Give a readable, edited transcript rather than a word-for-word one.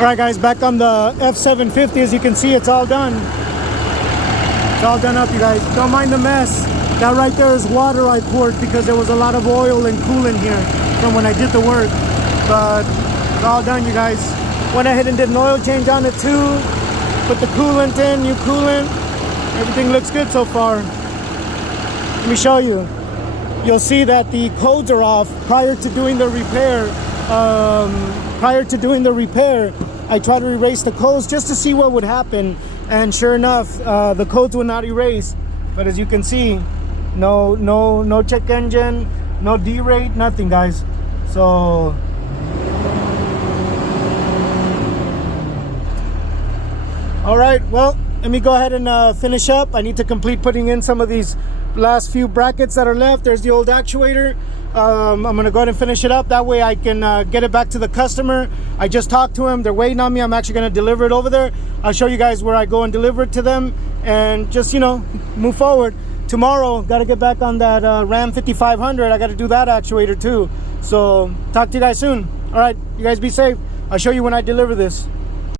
All right, guys, back on the F-750. As you can see, it's all done. It's all done up, you guys. Don't mind the mess. That right there is water I poured because there was a lot of oil and coolant here from when I did the work. But it's all done, you guys. Went ahead and did an oil change on it too. Put the coolant in, new coolant. Everything looks good so far. Let me show you. You'll see that the codes are off prior to doing the repair. I tried to erase the codes just to see what would happen, and sure enough, the codes would not erase. But as you can see, no check engine, no D-rate, nothing, guys. So all right, well, let me go ahead and finish up. I need to complete putting in some of these last few brackets that are left. There's the old actuator. I'm gonna go ahead and finish it up. That way I can get it back to the customer. I just talked to him. They're waiting on me. I'm actually gonna deliver it over there. I'll show you guys where I go and deliver it to them, and just, you know, move forward. Tomorrow, gotta get back on that Ram 5500. I gotta do that actuator too. So talk to you guys soon. All right, you guys be safe. I'll show you when I deliver this.